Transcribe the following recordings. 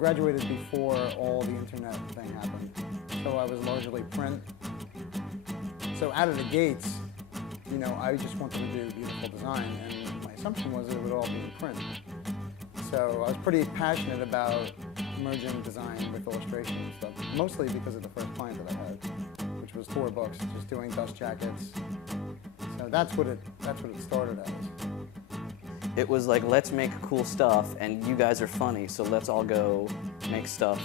graduated before all the internet thing happened, so I was largely print. So out of the gates, you know, I just wanted to do beautiful design, and my assumption was that it would all be in print. So I was pretty passionate about merging design with illustration and stuff, mostly because of the first client that I had, which was tour books, just doing dust jackets. So that's what it started as. It was like, let's make cool stuff, and you guys are funny, so let's all go make stuff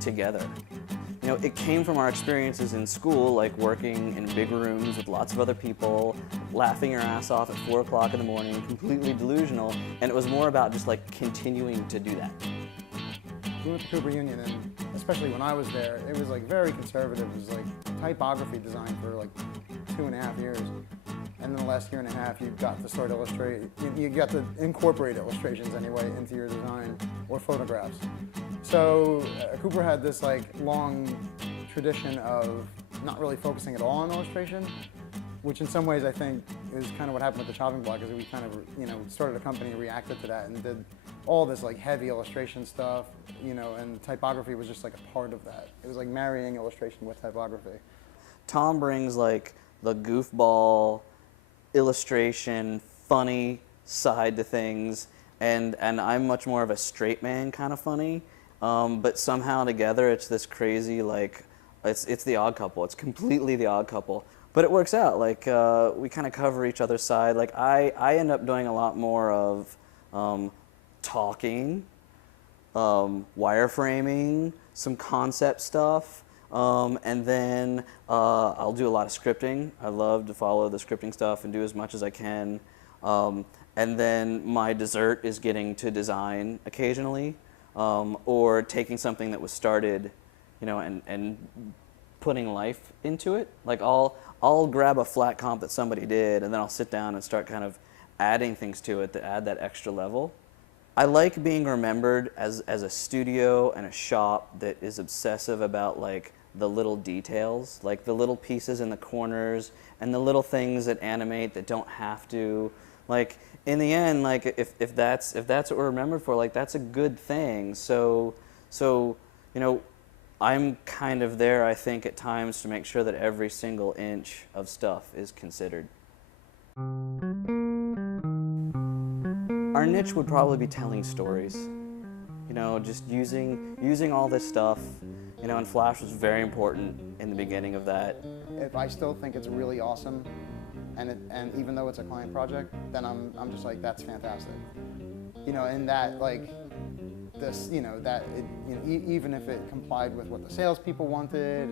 together. You know, it came from our experiences in school, like working in big rooms with lots of other people, laughing your ass off at 4 o'clock in the morning, completely delusional, and it was more about just like continuing to do that. We went to Cooper Union, and especially when I was there, it was like very conservative. It was like typography design for like 2.5 years. And then the last 1.5 years, you got to start illustrate. You got to incorporate illustrations anyway into your design or photographs. So Cooper had this like long tradition of not really focusing at all on illustration, which in some ways I think is kind of what happened with the chopping block, is that we kind of, you know, started a company and reacted to that and did all this like heavy illustration stuff, you know, and typography was just like a part of that. It was like marrying illustration with typography. Tom brings like the goofball, illustration, funny side to things, and I'm much more of a straight man kind of funny, but somehow together it's this crazy, like, it's the odd couple. It's completely the odd couple. But it works out, like, we kind of cover each other's side. Like, I end up doing a lot more of talking, wireframing, some concept stuff, and then I'll do a lot of scripting. I love to follow the scripting stuff and do as much as I can. And then my dessert is getting to design occasionally, or taking something that was started, you know, and putting life into it. Like I'll grab a flat comp that somebody did, and then I'll sit down and start kind of adding things to it that add that extra level. I like being remembered as a studio and a shop that is obsessive about like the little details, like the little pieces in the corners and the little things that animate that don't have to. Like in the end, like if that's what we're remembered for, like that's a good thing. So you know, I'm kind of there, I think, at times to make sure that every single inch of stuff is considered. Our niche would probably be telling stories. You know, just using all this stuff. You know, and Flash was very important in the beginning of that. If I still think it's really awesome, and even though it's a client project, then I'm just like, that's fantastic. You know, and that like this, you know, that it, you know, even if it complied with what the salespeople wanted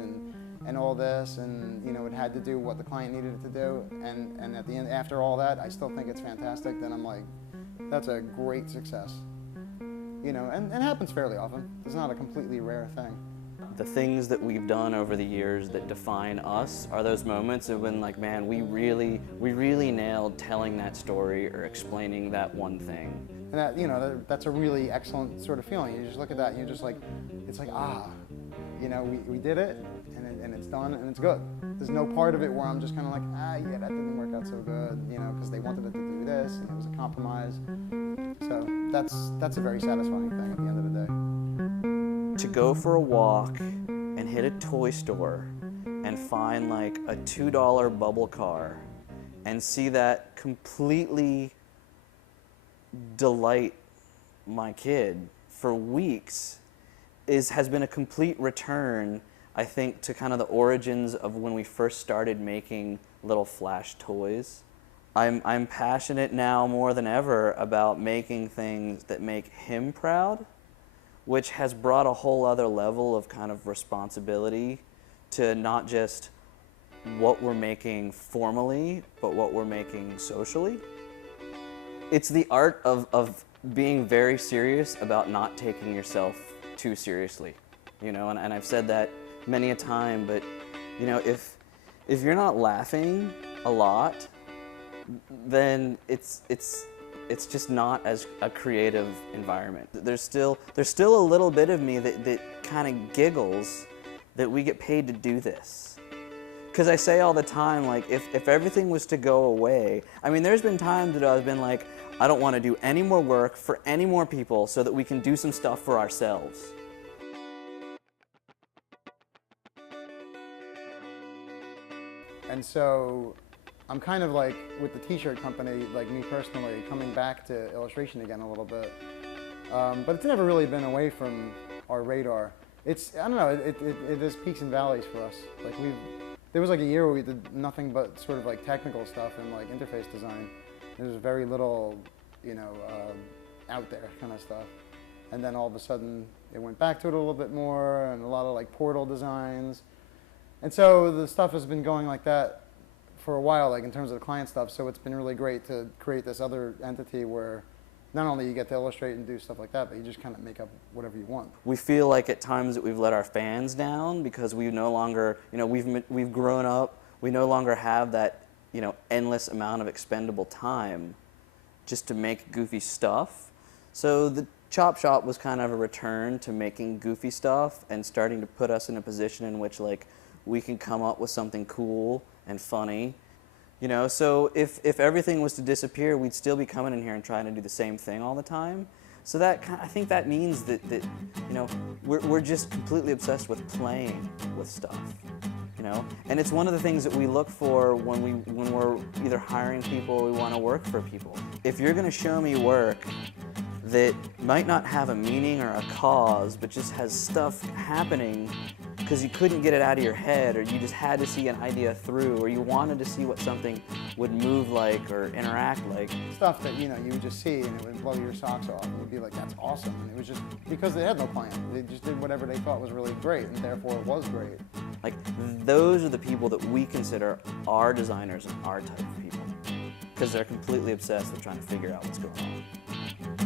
and all this, and you know, it had to do what the client needed it to do, and at the end, after all that, I still think it's fantastic. Then I'm like, that's a great success. You know, and it happens fairly often. It's not a completely rare thing. The things that we've done over the years that define us are those moments of when, like, man, we really nailed telling that story or explaining that one thing. And that, you know, that's a really excellent sort of feeling. You just look at that and you're just like, it's like, ah, you know, we did it, and it's done, and it's good. There's no part of it where I'm just kind of like, ah, yeah, that didn't work out so good, you know, because they wanted it to do this, and it was a compromise. So that's a very satisfying thing at the end of the day. To go for a walk and hit a toy store and find like a $2 bubble car and see that completely delight my kid for weeks has been a complete return, I think, to kind of the origins of when we first started making little Flash toys. I'm passionate now more than ever about making things that make him proud, which has brought a whole other level of kind of responsibility to not just what we're making formally, but what we're making socially. It's the art of being very serious about not taking yourself too seriously, you know, and I've said that many a time, but you know, if you're not laughing a lot, then it's just not as a creative environment. There's still a little bit of me that kind of giggles that we get paid to do this. Because I say all the time, like, if everything was to go away, I mean, there's been times that I've been like, I don't want to do any more work for any more people so that we can do some stuff for ourselves. And so I'm kind of like, with the t-shirt company, like me personally, coming back to illustration again a little bit. But it's never really been away from our radar. It's, I don't know, it is peaks and valleys for us. Like there was like a year where we did nothing but sort of like technical stuff and like interface design. There was very little, you know, out there kind of stuff. And then all of a sudden it went back to it a little bit more, and a lot of like portal designs. And so the stuff has been going like that for a while, like in terms of the client stuff. So it's been really great to create this other entity where not only you get to illustrate and do stuff like that, but you just kind of make up whatever you want. We feel like at times that we've let our fans down because we no longer, you know, we've grown up. We no longer have that, you know, endless amount of expendable time just to make goofy stuff. So the Chop Shop was kind of a return to making goofy stuff and starting to put us in a position in which like we can come up with something cool and funny. You know, so if everything was to disappear, we'd still be coming in here and trying to do the same thing all the time. So that I think that means that you know, we're just completely obsessed with playing with stuff. You know, and it's one of the things that we look for when we're either hiring people or we want to work for people. If you're going to show me work that might not have a meaning or a cause, but just has stuff happening because you couldn't get it out of your head, or you just had to see an idea through, or you wanted to see what something would move like or interact like. Stuff that, you know, you would just see and it would blow your socks off, and you'd be like, that's awesome. And it was just because they had no plan. They just did whatever they thought was really great, and therefore it was great. Like, those are the people that we consider our designers and our type of people, because they're completely obsessed with trying to figure out what's going on.